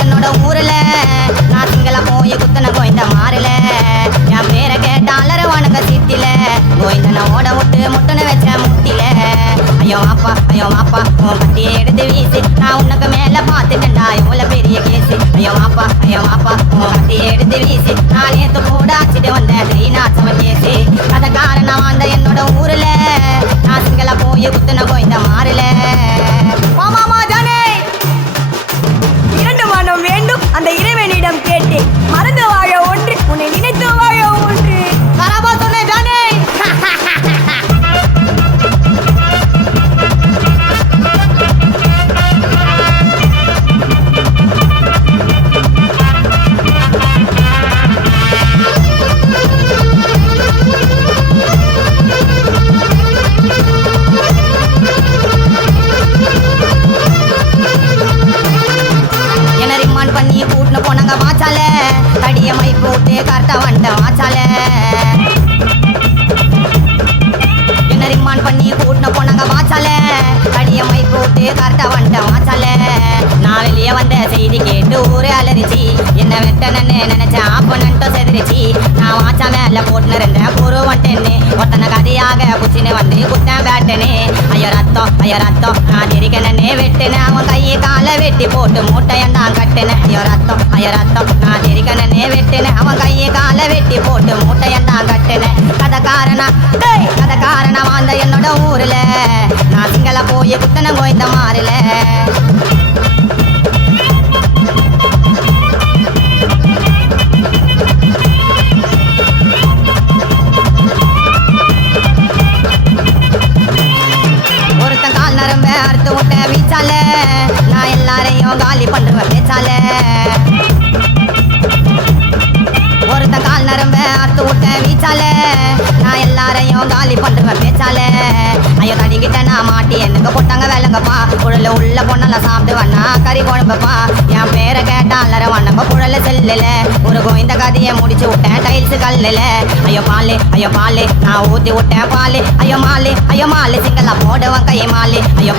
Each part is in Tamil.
என்னோட ஊர்ல நான் சிங்கள போய் குத்தன கோயந்த மாறல என் பேரை கேட்டாலர உனக்கு சித்தில கோயந்தன ஓட விட்டு முட்டுன்னு வச்ச முட்டில ஐயோ மாப்பா உன் கட்டி எடுத்து வீசி நான் உனக்கு மேல பார்த்துட்டேன்டா எவ்வளவு பெரிய கேசு ஐயோ மாப்பா உன் கட்டி எடுத்து வீசி நான் நேத்து கூட ஆச்சிட்டு வந்தேன் ஸ்ரீநாசம கேசு அத காரணம் வந்த என்னோட ஊர்ல நான் சிங்கள போய் குத்தன கோயந்த மாறல மாமா தானே வேண்டும் அந்த இறைவனிடம் கேட்டு மறந்து வாழ ஒன்று உன்னை நினைத்து வாழ ஒன்று கராபா சொன்னே தானே பண்ணி கூட்டின போனாங்க வாச்சால கடியமை போட்டு கரெக்டா வந்த வாச்சால என்ன ரிமான் பண்ணி கூட்டின போனாங்க வாச்சால கடியமை போட்டு கரெக்டா வந்த வாச்சால நான் வெளியே வந்த செய்தி கேட்டு ஊரே அலறிச்சு என்ன வெட்டனன்னு நினைச்சேன் ஆப்பனன்ட்டோ செதிரிச்சு நான் வாச்சா மேல போட்டுன்னு இருந்தேன் பொறு வந்துட்டேன்னு ஒருத்தனை கதையாக குச்சின்னு வந்து குத்தேன் பேட்டனு ஐயோ ரத்தம் நான் தெரிக்கனே வெட்டுனேன் அவன் கையை காலை வெட்டி போட்டு மூட்டையன் நான் கட்டுனேன் ஐயோ ரத்தம் நான் தெரிக்கனே வெட்டுனேன் அவன் கையை காலை வெட்டி போட்டு மூட்டையன் நான் கட்டுனேன் கதை காரணம் அந்த என்னோட ஊர்ல நான் சிங்கள போய் குத்தன கோயந்த மாறல ஒருத்தன் கால் நரம்ப அறுத்து விட்ட வீச்சால நான் எல்லாரையும் காலி பண்றேன் பேச்சால ஒருத்தன் கால் நரம்ப அறுத்து விட்ட வீச்சால நான் எல்லாரையும் காலி பண்றேன் பேச்சால ஐயோ தடிக்கிட்ட நான் மாட்டி எனக்கு போட்டாங்க வேலைங்கப்பா குழல உள்ள பொண்ணெல்லாம் சாப்பிடுவேன்னா கறி குழம்பப்பா என் பேரை கேட்டாலர வண்ணங்க குழல செல்லுல ஒரு கோயந்த கதையை முடிச்சு விட்டேன் டைல்ஸ் கல்லுல ஐயோ பாலு நான் ஊத்தி விட்டேன் பாலு ஐயோ மாலு சிங்களா போடுவேன் கை மாலு ஐயோ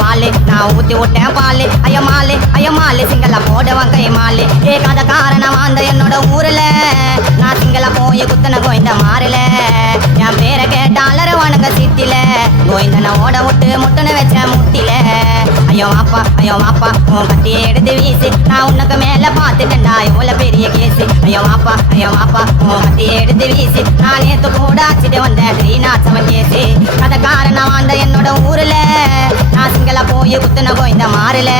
பாலு நான் ஊத்தி விட்டேன் பாலு ஐயோ மாலு சிங்களா போடுவேன் கை மாலு ஏ கதை காரணம் அந்த என்னோட ஊர்ல நான் சிங்களா போய் குத்தன கோயந்த மாறல என் பேரை கேட்டாலர வணங்க சித்தில கோயந்தன ஓட விட்டு முட்டுன்னு வச்ச முட்டில ஐயோ மாப்பா உன் கட்டி எடுத்து வீசி நான் உனக்கு மேல பார்த்துட்டேன்டா எவ்வளவு பெரிய கேசு ஐயோ மாப்பா உன் கட்டி எடுத்து வீசி நான் நேத்து கூட ஆச்சிட்டு வந்தேன் ஸ்ரீநாசம கேசு அத காரணம் அந்த என்னோட ஊர்ல நான் சிங்கள போய் குத்துன கோயந்த மாறல